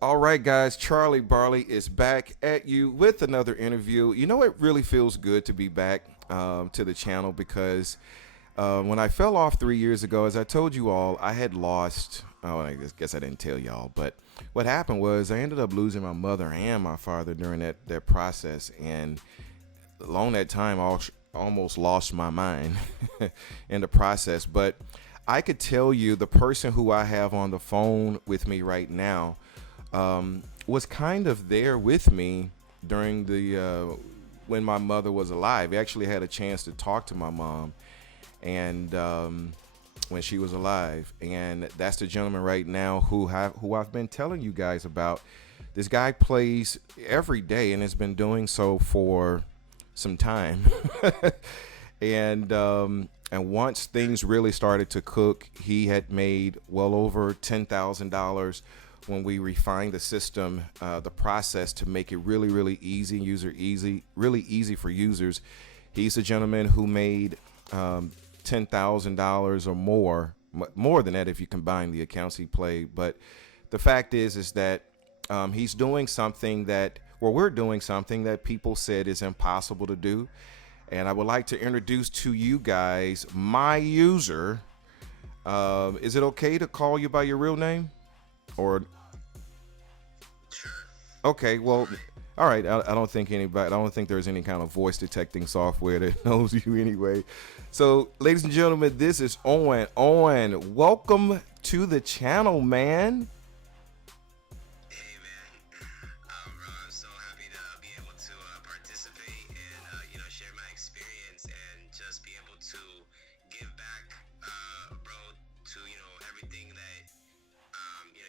All right, guys, Charlie Barley is back at you with another interview. You know, it really feels good to be back to the channel because when I fell off 3 years ago, as I told you all, I had lost. Oh, I guess I didn't tell y'all, but what happened was I ended up losing my mother and my father during that process, and along that time, I almost lost my mind in the process. But I could tell you the person who I have on the phone with me right now was kind of there with me during the when my mother was alive. I actually had a chance to talk to my mom, and when she was alive, and that's the gentleman right now who I've been telling you guys about. This guy plays every day and has been doing so for some time, and once things really started to cook, he had made well over $10,000 when we refined the system, the process to make it really, really really easy for users. He's a gentleman who made $10,000 or more than that if you combine the accounts he played. But the fact is that he's doing something that, well, we're doing something that people said is impossible to do. And I would like to introduce to you guys my user. Is it okay to call you by your real name? Or okay, well, all right. I don't think I don't think there's any kind of voice detecting software that knows you anyway. So, ladies and gentlemen, this is Owen. Owen, welcome to the channel, man. Hey man, bro, I'm so happy to be able to participate and share my experience and just be able to give back, bro, to everything that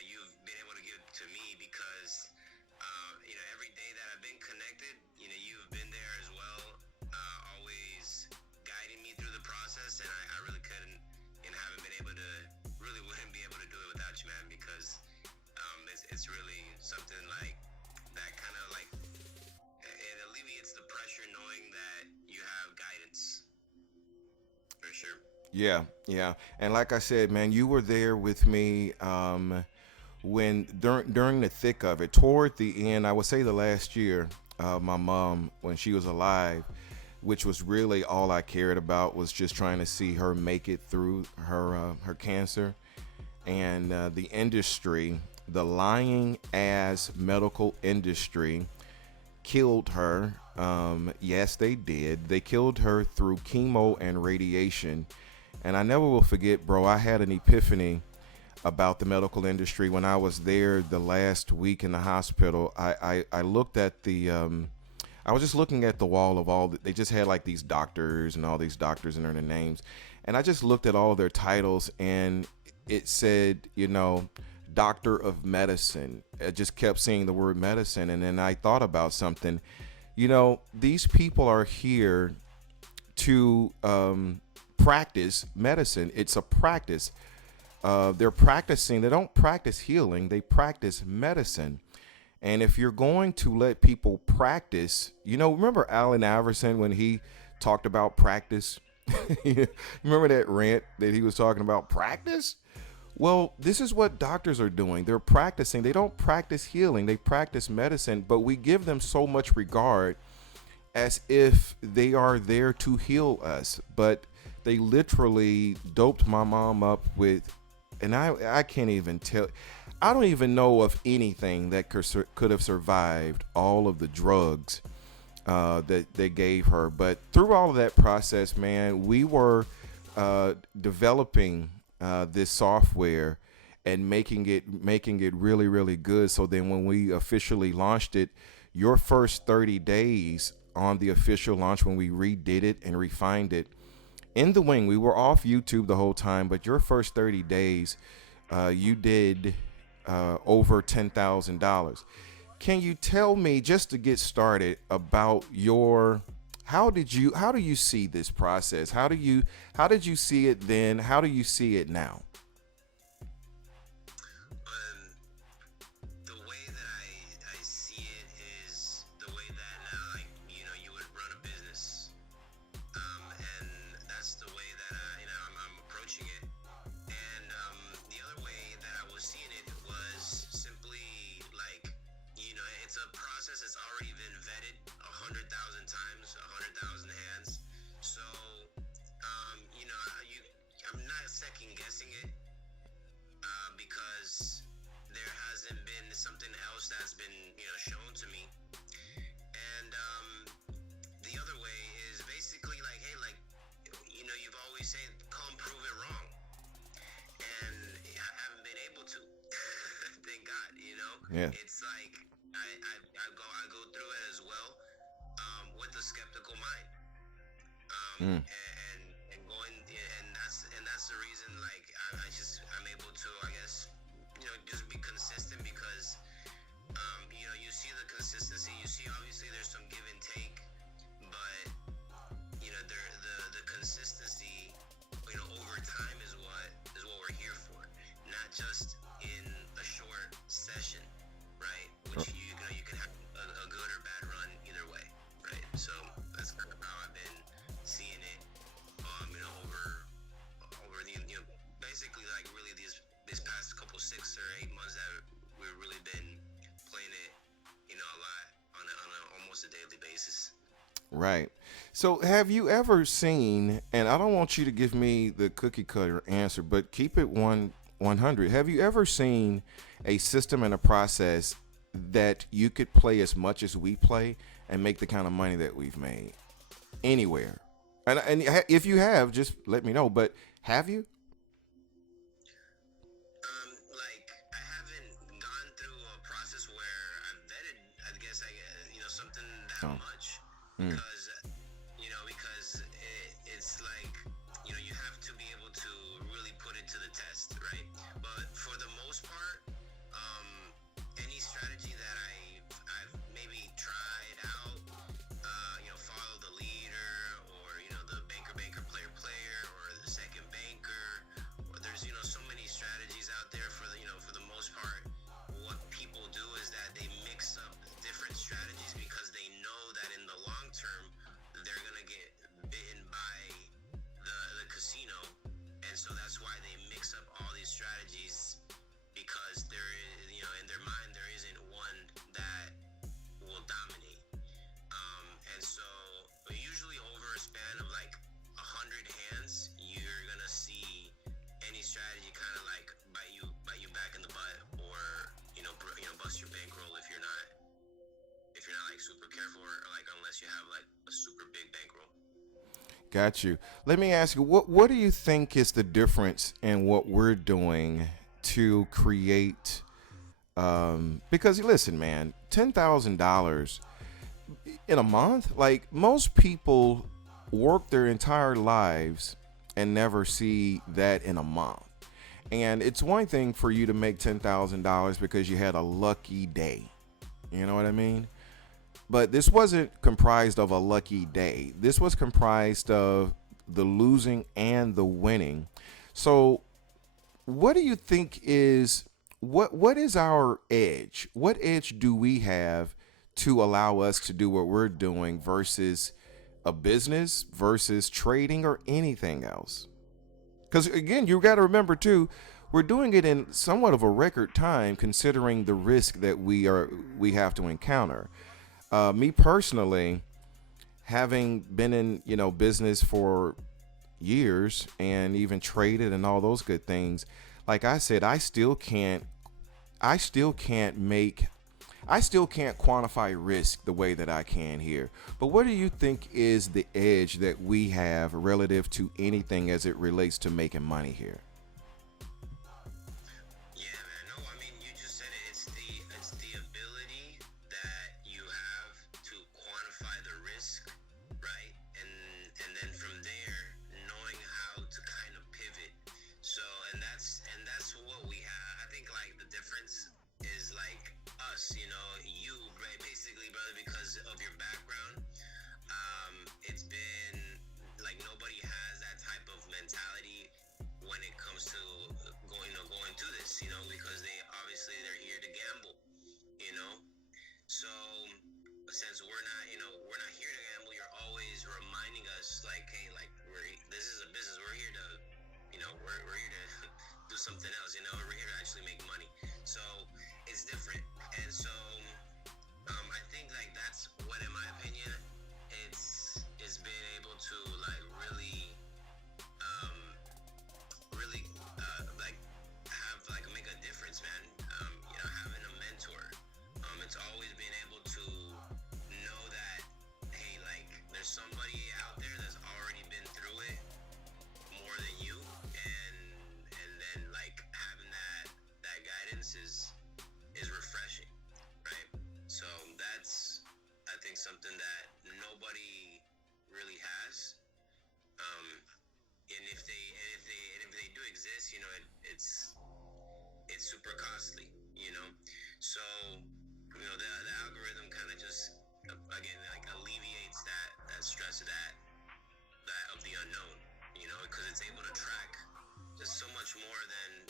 you've been able to give to me because every day that I've been connected, you've been there as well, always guiding me through the process, and I really couldn't and haven't been able to really wouldn't be able to do it without you, man, because it's really something like that kind of like it alleviates the pressure knowing that you have guidance for sure. Yeah. And like I said, man, you were there with me when during the thick of it, toward the end. I would say the last year, my mom, when she was alive, which was really all I cared about, was just trying to see her make it through her cancer. And the industry, the lying ass medical industry, killed her. Yes, they did. They killed her through chemo and radiation. And I never will forget, bro, I had an epiphany about the medical industry when I was there the last week in the hospital. I looked at the I was just looking at the wall of they just had like these doctors and all these doctors and their names, and I just looked at all of their titles, and it said, doctor of medicine. I just kept seeing the word medicine, and then I thought about something. These people are here to practice medicine. It's a practice. They're practicing. They don't practice healing. They practice medicine. And if you're going to let people practice, remember Allen Iverson when he talked about practice? Remember that rant that he was talking about practice? Well, this is what doctors are doing. They're practicing. They don't practice healing. They practice medicine, but we give them so much regard as if they are there to heal us. But they literally doped my mom up with, and I can't even tell. I don't even know of anything that could have survived all of the drugs that they gave her. But through all of that process, man, we were developing this software and making it really, really good. So then when we officially launched it, your first 30 days on the official launch, when we redid it and refined it in the wing, we were off YouTube the whole time, but your first 30 days, you did over $10,000. Can you tell me, just to get started, about how do you see this process? How did you see it then? How do you see it now? The way that I see it is the way that you would run a business, and that's the way that I'm approaching it. And the other way that I was seeing it was simply like already been vetted 100,000 times, 100,000 hands. So, I'm not second guessing it, because there hasn't been something else that's been, shown to me. And the other way is basically like, hey, like, you've always said, come prove it wrong. And I haven't been able to. Thank God, Yeah. It's like I go through it as well, with a skeptical mind. Mm. And going, and that's the reason, like, I'm able to, I guess, just be consistent, because you see the consistency, you see obviously there's some give and take, but the consistency, over time is what we're here for, not just in a short session, right? Which you can have a good or bad run either way, right? So that's kind of how I've been seeing it, over the, basically, like, really these past couple 6 or 8 months that we've really been playing it, a lot on almost a daily basis. Right. So have you ever seen, and I don't want you to give me the cookie cutter answer, but keep it 100. Have you ever seen a system and a process that you could play as much as we play and make the kind of money that we've made anywhere? And if you have, just let me know. But have you? Like, I haven't gone through a process where I've vetted, I guess, something that Oh. much, Mm. because it's like, you have to be able to really put it to the test, right? But for the most part, any strategy that I've maybe tried out, follow the leader, or, the banker player, or the second banker, or there's, so many strategies out there. For the most part, what people do is that they mix up different strategies, because they know that in the long term they're gonna get bitten by the casino, and so that's why they mix up all these strategies, because there is, in their mind, there isn't one that will dominate. And so usually over a span of like 100 hands, you're gonna see any strategy kind of like bite you back in the butt, or bust your bankroll if you're not like super careful, or like unless you have like a super big bankroll. Got you. Let me ask you, what do you think is the difference in what we're doing to create? Because listen, man, $10,000 in a month. Like, most people work their entire lives and never see that in a month. And it's one thing for you to make $10,000 because you had a lucky day. You know what I mean? But this wasn't comprised of a lucky day. This was comprised of the losing and the winning. So, what do you think is what is our edge? What edge do we have to allow us to do what we're doing versus a business, versus trading, or anything else? Because again, you got to remember too, we're doing it in somewhat of a record time, considering the risk that we have to encounter. Me personally, having been in business for years and even traded and all those good things, like I said, I still can't make I still can't quantify risk the way that I can here. But what do you think is the edge that we have relative to anything as it relates to making money here? Yeah, man. No, I mean, you just said it. It's the ability that you have to quantify the risk, right? And then from there, knowing how to kind of pivot. So, and that's what we have. I think, like, the difference is like us, you, right, basically, brother, because of your background. It's been like nobody has that type of mentality when it comes to going through this, because they're here to gamble, you know. So since we're not here to gamble, you're always reminding us, like, hey, like, this is a business. We're here to, we're here to do something else. We're here to actually make money. So it's different, and so I think, like, that's is refreshing, right? So that's, I think, something that nobody really has. Um, and if they do exist, it's super costly, So, the algorithm kind of just, again, like alleviates that stress that of the unknown, because it's able to track just so much more than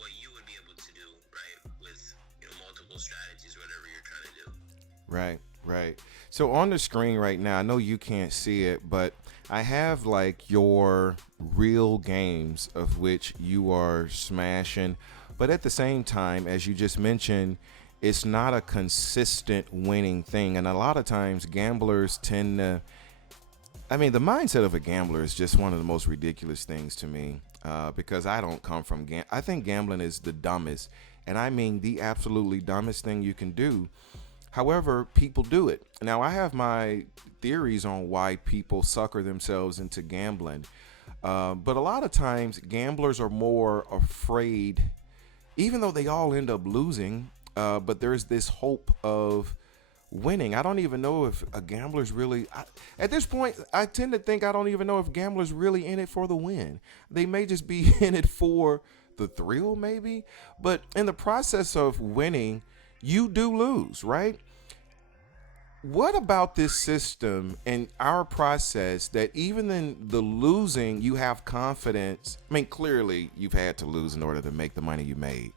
what you would be able to do, right? With multiple strategies, whatever you're trying to do. Right, right. So on the screen right now, I know you can't see it, but I have like your real games of which you are smashing. But at the same time, as you just mentioned, it's not a consistent winning thing. And a lot of times gamblers tend to, I mean, the mindset of a gambler is just one of the most ridiculous things to me, because I don't come from I think gambling is the dumbest, and I mean the absolutely dumbest thing you can do. However, people do it. Now, I have my theories on why people sucker themselves into gambling, but a lot of times gamblers are more afraid, even though they all end up losing. But there's this hope of winning. I don't even know if a gambler's really at this point. I tend to think I don't even know if gamblers really in it for the win. They may just be in it for the thrill, maybe. But in the process of winning, you do lose, right? What about this system and our process that even in the losing, you have confidence? I mean, clearly you've had to lose in order to make the money you made.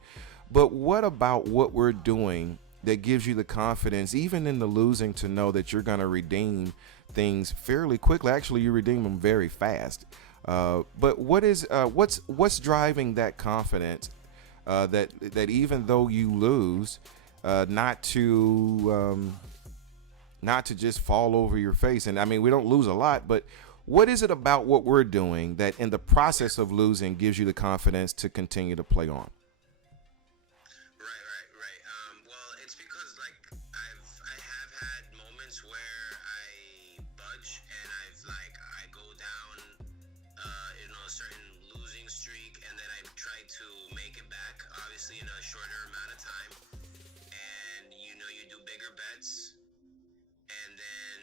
But what about what we're doing that gives you the confidence, even in the losing, to know that you're going to redeem things fairly quickly? Actually, you redeem them very fast. But what's driving that confidence, that even though you lose, not to not to just fall over your face? And I mean, we don't lose a lot, but what is it about what we're doing that in the process of losing gives you the confidence to continue to play on? Right. Well, it's because, like, I have had moments where I budge and I go down, a certain losing streak, and then I try to make it back, obviously in a shorter amount of time, and you do bigger bets, and then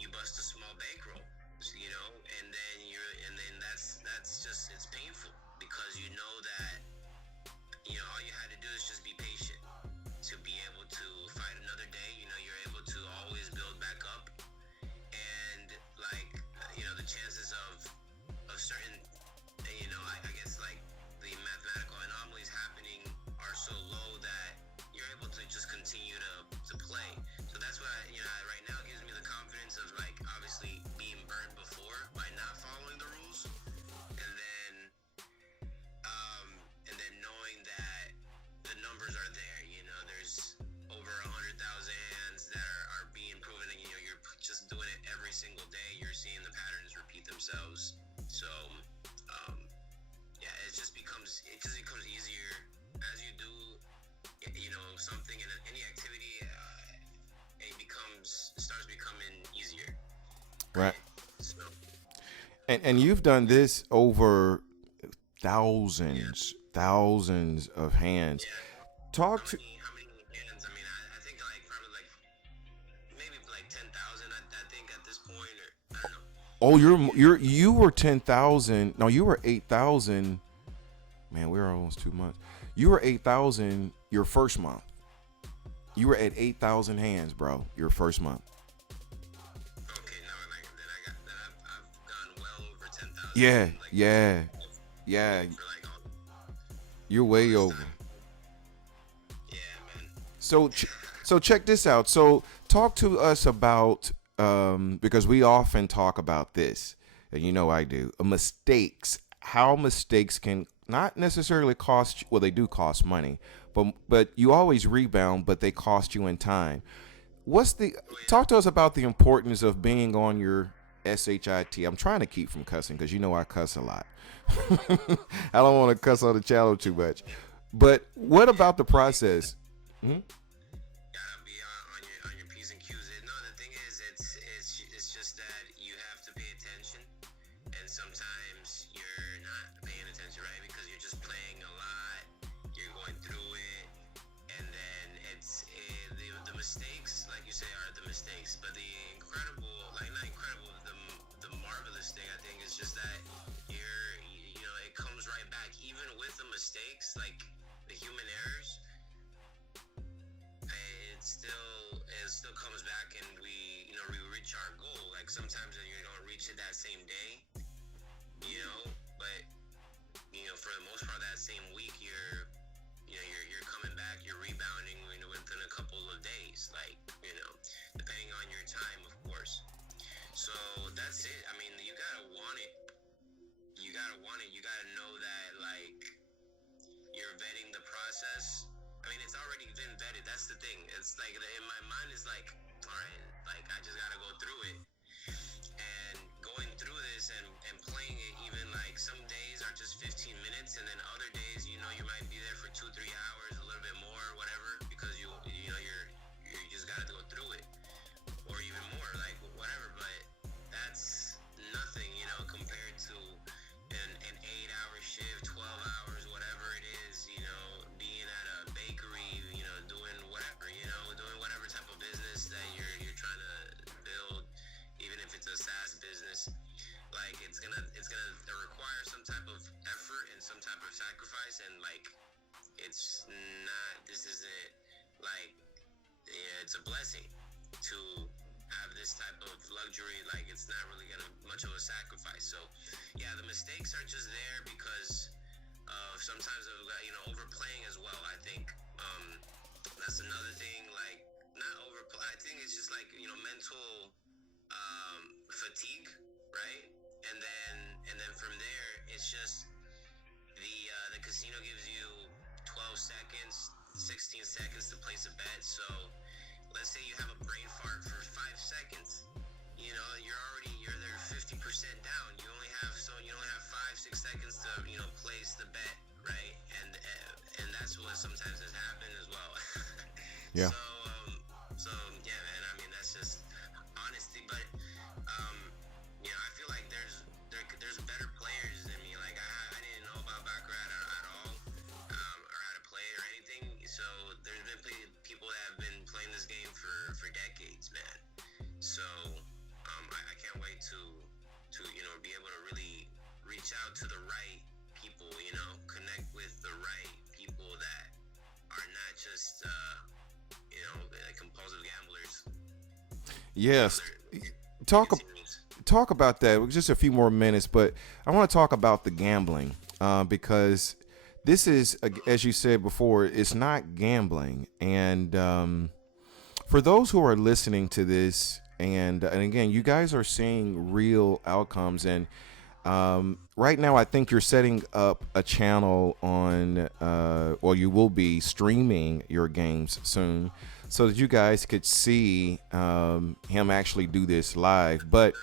you bust a small bankroll, and then that's just, it's painful because you know that all you had to do is just be patient to be able to fight another day. You're able to always build back up, and, like, the chances of certain, I guess, like, the mathematical anomalies happening are so low that you're able to just continue to play. So that's why, right now gives me the confidence of, like, obviously being burnt before by not following the rules, and then knowing that the numbers are there. There's over 100,000 hands that are being proven, and you're just doing it every single day. You're seeing the patterns repeat themselves. So, yeah, it just becomes easier as you do, something in any activity. It starts becoming easier. Right. So, And you've done this over thousands of hands. yeah. Talk to How many hands? I mean, I think, like, probably, like, maybe like 10,000. I think at this point, or I don't know. Oh, How many you were 10,000. No, you were 8,000. Man, we're almost 2 months. You were 8,000 your first month. You were at 8,000 hands, bro. Your first month. Okay, no, like, I've gone well over 10,000. Yeah, Like, yeah, yeah. for, like, You're all way this over. time. Yeah, man. So, so check this out. So, talk to us about, because we often talk about this, and I do, mistakes. How mistakes can not necessarily cost you, well, they do cost money, but you always rebound, but they cost you in time. What's the Oh, yeah. Talk to us about the importance of being on your shit? I'm trying to keep from cussing because I cuss a lot. I don't want to cuss on the channel too much. But what about the process? Mhm. Gotta be on your P's and Q's. No, the thing is, it's just that you have to pay attention, and sometimes you're not paying attention, right? Because you're just playing a lot mistakes, like the human errors, it still comes back, and we reach our goal. Like sometimes you don't reach it that same day, but for the most part that same week you're coming back, you're rebounding, within a couple of days, like, depending on your time, of course. So that's it. I mean, you gotta want it. You gotta want it. You gotta know that, like, you're vetting the process. I mean, it's already been vetted. That's the thing. It's like in my mind is like, all right, like I just gotta go through it. And going through this and playing it, even like some days are just 15 minutes, and then other days, you might be there for 2-3 hours, a little bit more, whatever, because you just gotta go through it, or even more, like whatever. But that's nothing, compared to an 8-hour shift, 12 hours, whatever it is, being at a bakery, doing whatever, doing whatever type of business that you're trying to build, even if it's a SaaS business. Like, it's gonna require some type of effort and some type of sacrifice, and like, this isn't like, yeah, it's a blessing to have this type of luxury. Like, it's not really much of a sacrifice. So yeah, the mistakes are just there because sometimes of overplaying as well. I think that's another thing. Like, not overplay. I think it's just like mental fatigue, right? And then from there, it's just the casino gives you 12 seconds, 16 seconds to place a bet. So let's say you have a brain fart for 5 seconds. You're there 50% down. You only have 5-6 seconds to place the bet, right? And that's what sometimes has happened as well. Yeah. So yeah, man. I mean, that's just honesty. But I feel like there's better players than me. Like, I didn't know about Baccarat at all, or how to play it or anything. So there's been people that have been playing this game for decades, man. So I can't wait to be able to really reach out to the right people, connect with the right people that are not just compulsive gamblers. Yes. Talk talk about that. Just a few more minutes, but I want to talk about the gambling because this is, as you said before, it's not gambling. And for those who are listening to this, and again, you guys are seeing real outcomes. And right now, I think you're setting up a channel on, or you will be streaming your games soon, so that you guys could see him actually do this live. But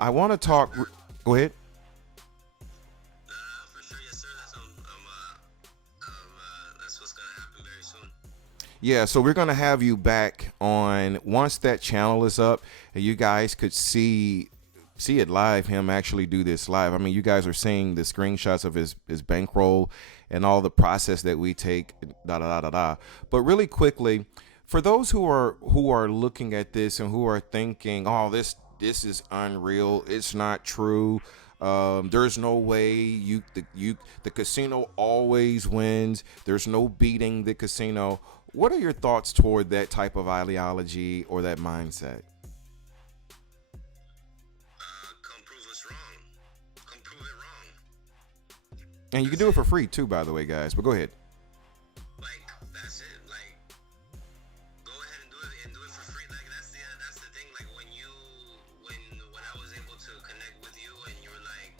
I want to talk. Go ahead. For sure, yes, sir. That's what's gonna happen very soon. Yeah, so we're gonna have you back on once that channel is up, and you guys could see it live. Him actually do this live. I mean, you guys are seeing the screenshots of his bankroll and all the process that we take. Da da da da da. But really quickly, for those who are looking at this and who are thinking, "Oh, this is unreal. It's not true. There's no way the casino always wins. There's no beating the casino." What are your thoughts toward that type of ideology or that mindset? Come prove us wrong. Come prove it wrong. And you can do it for free too, by the way, guys. But go ahead. Like, that's it. Like, go ahead and do it for free. Like, that's the thing. Like, when I was able to connect with you and you were like,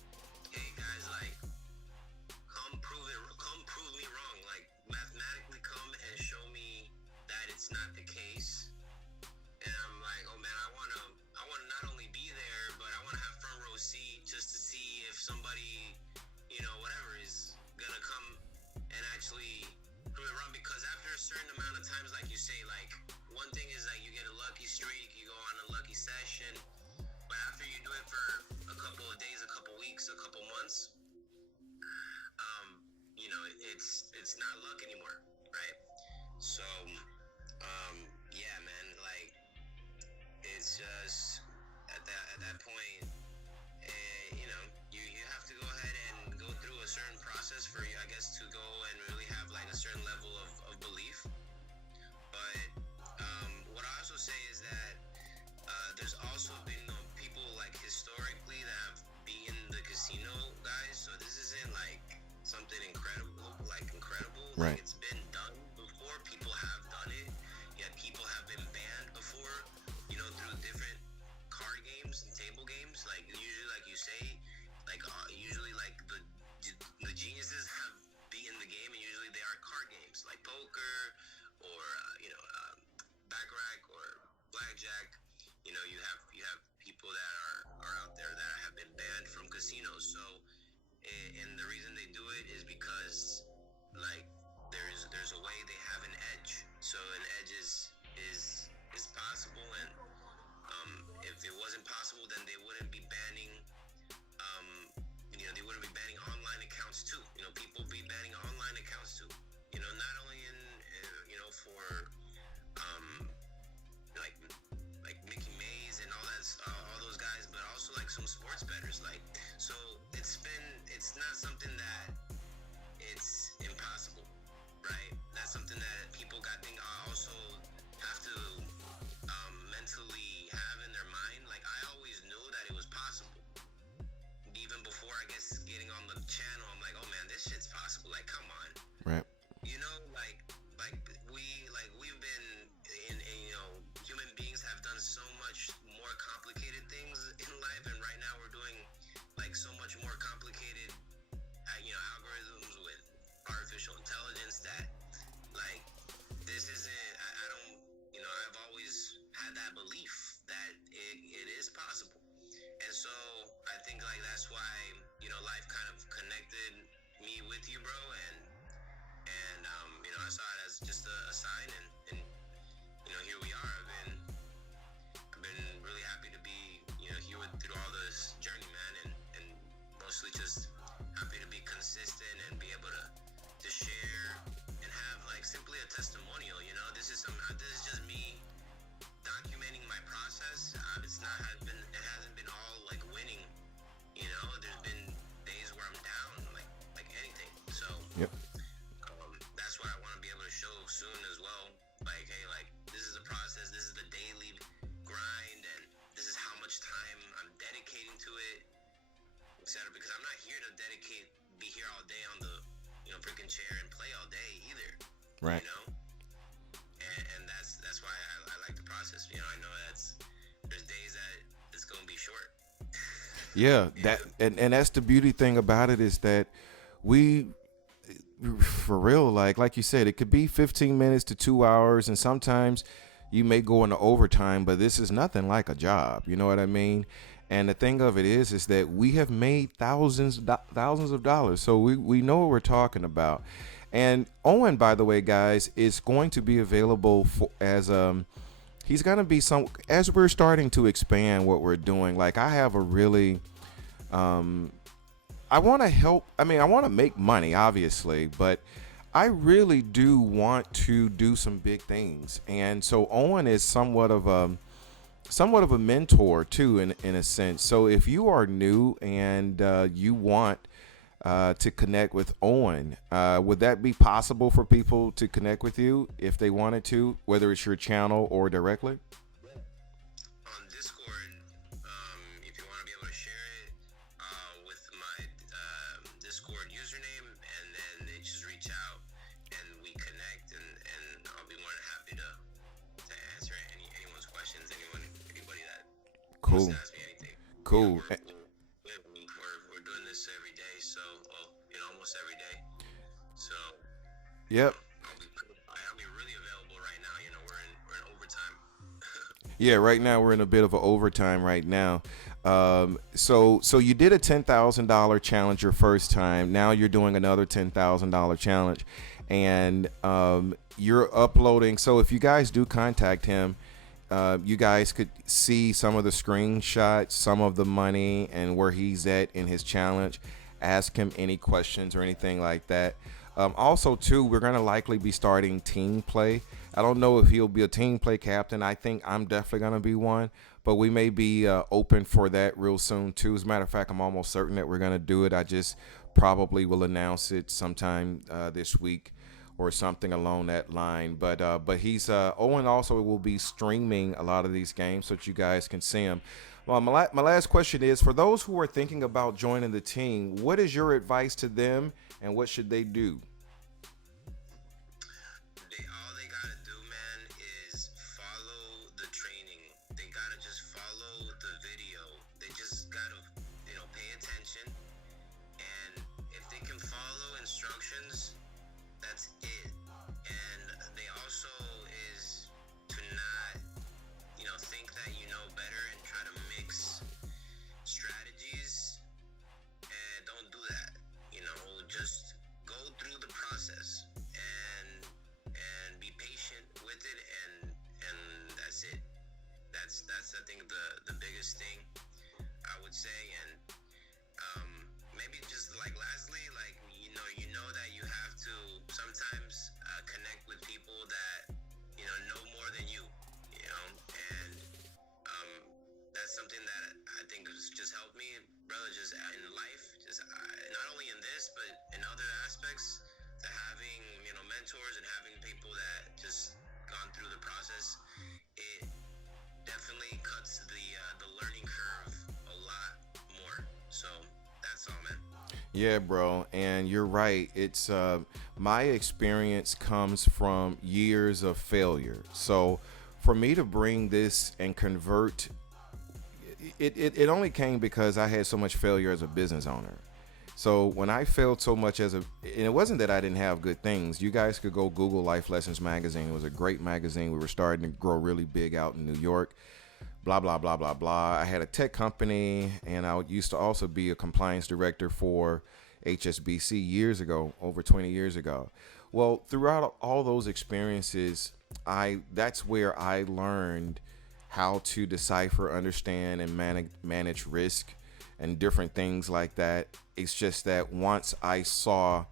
"Hey guys, like, come prove me wrong. Like, mathematically come and show me that it's not the case." And I'm like, "Oh man, I wanna not only be there, but I wanna have front row seat just to see if somebody, whatever, is gonna come and actually prove it wrong." Because after a certain amount of times, like you say, like, one thing is like you get a lucky streak, you go on a lucky session, but after you do it for a couple of days, a couple weeks, a couple months, it's not luck anymore, right? So, yeah, man, like, it's just at that point, you have to go ahead and go through through a certain process for you, I guess, to go and really have like a certain level of belief. But what I also say is that there's also been people like historically that have been the casino guys. So this isn't like something incredible. Like Right. it's been done before. People have done it. Yet people have been banned before. Through different card games and table games. Like usually, like you say, like usually like the geniuses have beaten the game, and usually they are card games like poker or baccarat or blackjack. You have people that are out there that have been banned from casinos. So, and the reason they do it is because like there's a way they have an edge. So an edge is possible, and if it wasn't possible, then they wouldn't be banning. They wouldn't be banning online accounts too. People be banning online accounts too. Not only in for like Mickey Mays and all those guys, but also like some sports bettors. Like, so it's not something that it's impossible, right? That's something that people got think also have to mentally have in their mind. Like I always knew that it was possible. Even before I guess getting on the channel, I'm like, oh man, this shit's possible. Like, come on. Right. We've been human beings have done so much more complicated things in life, and right now we're doing like so much more complicated algorithms with artificial intelligence that like this isn't I don't I've always had that belief that it is possible. And so I think like that's why life kind of connected me with you, bro, and I saw it as just a sign, and here we are. I've been really happy to be here through all this journey, man, and mostly just happy to be consistent and be able to share and have like simply a testimonial. This is just me documenting my process. It hasn't been all like winning. There's been days where I'm down, like anything. So Yep. that's what I want to be able to show soon as well. Like, hey, like this is a process. This is the daily grind, and this is how much time I'm dedicating to it, etc. Because I'm not here to be here all day on the freaking chair and play all day either. Right. And that's why I like the process. I know there's days that it's gonna be short. Yeah, and that's the beauty thing about it is that we, for real, like you said, it could be 15 minutes to 2 hours, and sometimes you may go into overtime, but this is nothing like a job. You know what I mean? And the thing of it is that we have made thousands of dollars, so we know what we're talking about. And Owen, by the way, guys, is going to be available he's going to be as we're starting to expand what we're doing. Like I have a really I want to help. I mean, I want to make money, obviously, but I really do want to do some big things. And so Owen is somewhat of a mentor too, in a sense. So if you are new and you want to connect with Owen, would that be possible for people to connect with you if they wanted to, whether it's your channel or directly? On Discord, if you want to be able to share it with my Discord username, and then they just reach out and we connect, and I'll be more than happy to answer anyone's questions. Anybody that Cool. wants to ask me anything. Cool. We're doing this every day, so almost every day. So Yep. I'll be really available right now. We're in overtime. Yeah, right now we're in a bit of an overtime right now. So you did a $10,000 challenge your first time. Now you're doing another $10,000 challenge, and you're uploading. So if you guys do contact him, you guys could see some of the screenshots, some of the money, and where he's at in his challenge. Ask him any questions or anything like that. Also, too, we're going to likely be starting team play. I don't know if he'll be a team play captain. I think I'm definitely going to be one, but we may be open for that real soon, too. As a matter of fact, I'm almost certain that we're going to do it. I just probably will announce it sometime this week or something along that line. But he's Owen also will be streaming a lot of these games so that you guys can see them. Well, my last question is for those who are thinking about joining the team, what is your advice to them and what should they do? All they gotta do, man, is follow the training. They gotta just follow the video. They just gotta, pay attention. And if they can follow instructions, that's it. And they also is to not, think that you know better and try to mix strategies. And don't do that. Just go through the process and be patient with it, and that's it. That's I think the biggest thing I would say. And maybe just like lastly, like you know that you have to sometimes connect with people that know more than you, and that's something that I think has just helped me, brother, just in life, just not only in this but in other aspects. To having mentors and having people that just gone through the process, it definitely cuts the learning curve a lot more. So that's all, man. Yeah, bro, and you're right. It's my experience comes from years of failure. So for me to bring this and convert, it only came because I had so much failure as a business owner. So when I failed so much and it wasn't that I didn't have good things. You guys could go Google Life Lessons magazine. It was a great magazine. We were starting to grow really big out in New York. Blah, blah, blah, blah, blah. I had a tech company, and I used to also be a compliance director for HSBC years ago, over 20 years ago. Well, throughout all those experiences, that's where I learned how to decipher, understand, and manage risk and different things like that. It's just that when I saw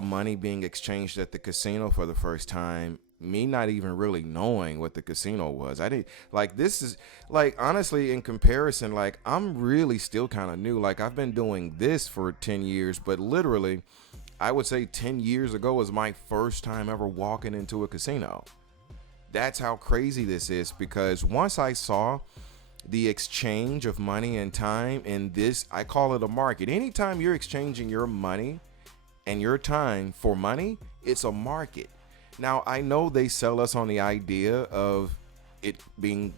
money being exchanged at the casino for the first time, me not even really knowing what the casino was. I didn't like this is like honestly in comparison, like I'm really still kind of new. Like I've been doing this for 10 years, but literally I would say 10 years ago was my first time ever walking into a casino. That's how crazy this is, because once I saw the exchange of money and time in this, I call it a market. Anytime you're exchanging your money and your time for money, it's a market. Now, I know they sell us on the idea of it being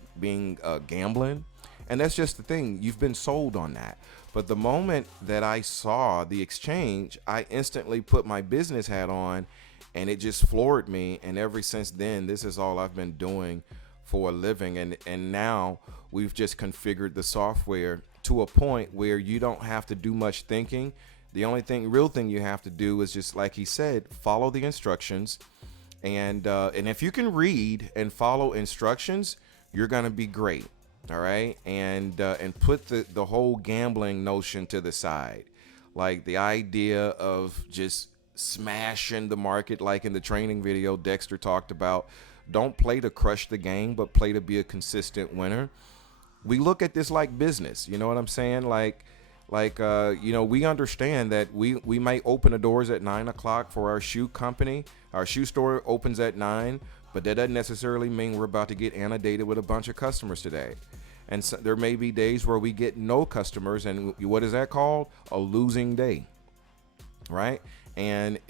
gambling, and that's just the thing. You've been sold on that. But the moment that I saw the exchange, I instantly put my business hat on, and it just floored me. And ever since then, this is all I've been doing for a living. And now we've just configured the software to a point where you don't have to do much thinking. The only real thing you have to do is just like he said, follow the instructions. And if you can read and follow instructions, you're gonna be great. All right, and put the whole gambling notion to the side, like the idea of just smashing the market, like in the training video Dexter talked about. Don't play to crush the game, but play to be a consistent winner. We look at this like business. You know what I'm saying? We understand that we might open the doors at 9 o'clock for our shoe company. Our shoe store opens at 9, but that doesn't necessarily mean we're about to get inundated with a bunch of customers today. And so there may be days where we get no customers, and what is that called? A losing day, right? And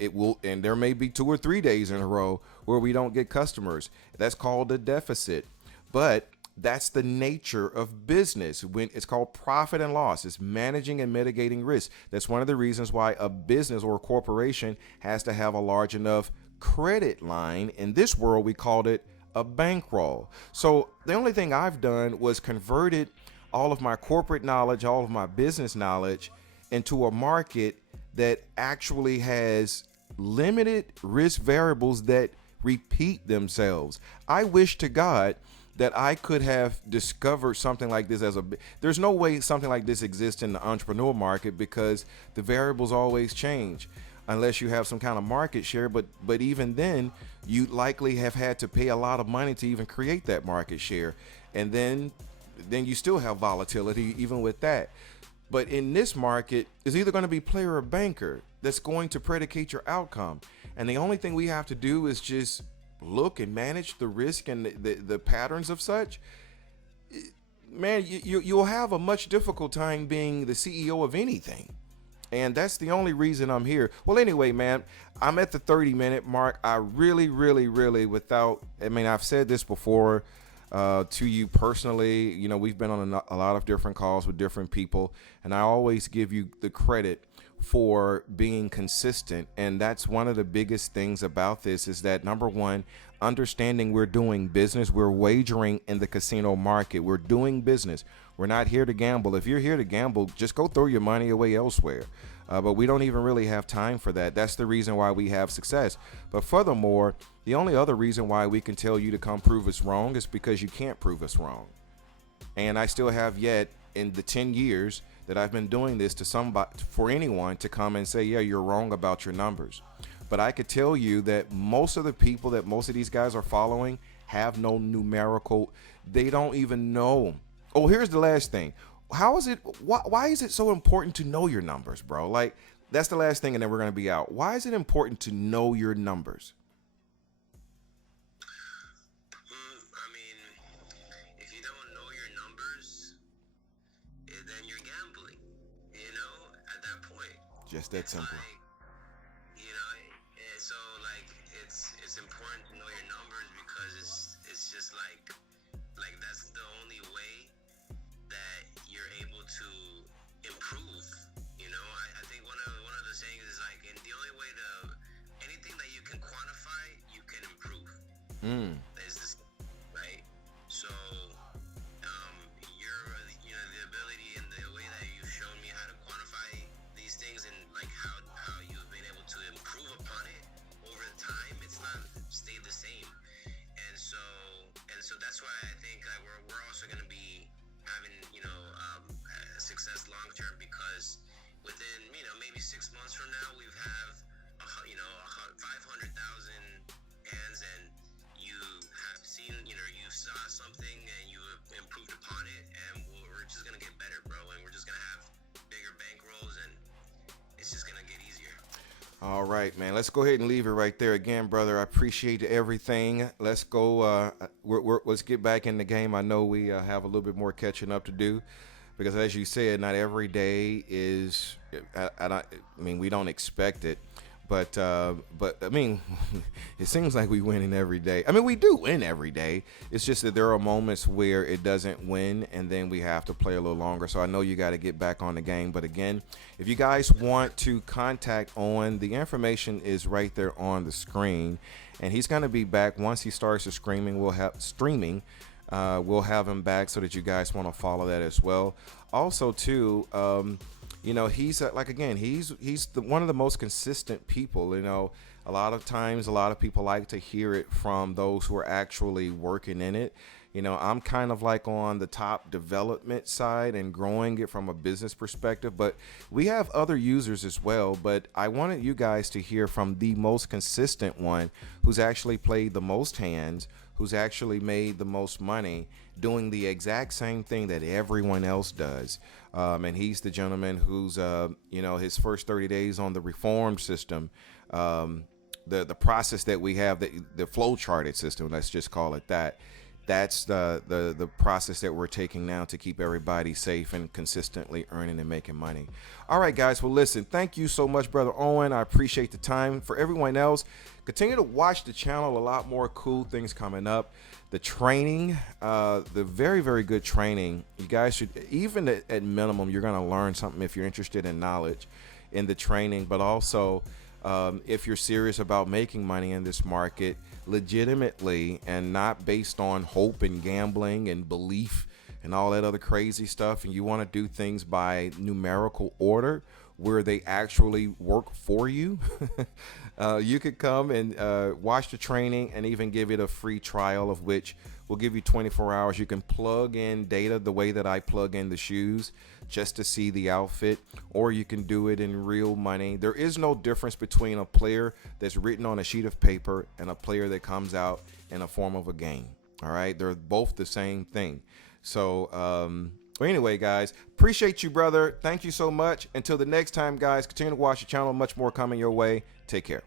there may be 2 or 3 days in a row where we don't get customers. That's called a deficit. But that's the nature of business. When it's called profit and loss, it's managing and mitigating risk. That's one of the reasons why a business or a corporation has to have a large enough credit line. In this world, we called it a bankroll. So the only thing I've done was converted all of my corporate knowledge, all of my business knowledge into a market that actually has limited risk variables that repeat themselves. I wish to God that I could have discovered something like this there's no way something like this exists in the entrepreneur market, because the variables always change unless you have some kind of market share. But even then, you likely have had to pay a lot of money to even create that market share. And then you still have volatility even with that. But in this market, it's either going to be player or banker that's going to predicate your outcome. And the only thing we have to do is just look and manage the risk and the patterns of such. Man, you'll have a much difficult time being the CEO of anything. And that's the only reason I'm here. Well, anyway, man, I'm at the 30-minute mark. I really, really, really, I've said this before to you personally. You know, we've been on a lot of different calls with different people, and I always give you the credit for being consistent. And that's one of the biggest things about this is that, number one, understanding we're doing business. We're wagering in the casino market. We're doing business. We're not here to gamble. If you're here to gamble, just go throw your money away elsewhere. But we don't even really have time for that. That's the reason why we have success. But furthermore, the only other reason why we can tell you to come prove us wrong is because you can't prove us wrong. And I still have yet in the 10 years that I've been doing this to somebody, for anyone to come and say, yeah, you're wrong about your numbers. But I could tell you that most of the people that most of these guys are following have no numerical. They don't even know. Oh, here's the last thing. How is it? Why is it so important to know your numbers, bro? Like, that's the last thing, and then we're going to be out. Why is it important to know your numbers? I mean, if you don't know your numbers, then you're gambling. At that point, Just that simple. So like it's important to know your numbers because it's just like that's the only way that you're able to improve. I think one of the sayings is like, and the only way to anything that you can quantify, you can improve. There's this, right? So the ability and the way that you've shown me how to quantify these things and like how you've been able to improve upon it over time, it's not stayed the same. And so that's why I think we're also going to be having success long term, because within maybe 6 months from now we have 500,000 hands, and you have seen you saw something and you improved upon it, and we're just going to get better, bro, and we're just going to have bigger bankrolls, and it's just going to get easier. All right, man. Let's go ahead and leave it right there. Again, brother, I appreciate everything. Let's go. Let's get back in the game. I know we have a little bit more catching up to do because, as you said, not every day is. I mean, we don't expect it, but I mean, it seems like we winning every day. I mean, we do win every day. It's just that there are moments where it doesn't win, and then we have to play a little longer. So I know you got to get back on the game. But again, if you guys want to contact Owen, the information is right there on the screen, and he's going to be back once he starts the streaming. We'll have him back so that you guys want to follow that as well. Also, too. He's he's one of the most consistent people. A lot of times, a lot of people like to hear it from those who are actually working in it. I'm kind of like on the top development side and growing it from a business perspective, but we have other users as well. But I wanted you guys to hear from the most consistent one who's actually played the most hands, who's actually made the most money doing the exact same thing that everyone else does. And he's the gentleman who's, his first 30 days on the reformed system, the process that we have, the flow charted system, let's just call it that. That's the process that we're taking now to keep everybody safe and consistently earning and making money. All right, guys. Well, listen, thank you so much, Brother Owen. I appreciate the time. For everyone else, continue to watch the channel. A lot more cool things coming up. The training, the very, very good training. You guys should, even at minimum, you're going to learn something if you're interested in knowledge in the training, but also if you're serious about making money in this market legitimately and not based on hope and gambling and belief and all that other crazy stuff, and you want to do things by numerical order where they actually work for you, you could come and watch the training and even give it a free trial, of which we'll give you 24 hours. You can plug in data the way that I plug in the shoes just to see the outfit, or you can do it in real money. There is no difference between a player that's written on a sheet of paper and a player that comes out in a form of a game. All right, they're both the same thing. So Well, anyway, guys, appreciate you, brother. Thank you so much. Until the next time, guys, continue to watch the channel. Much more coming your way. Take care.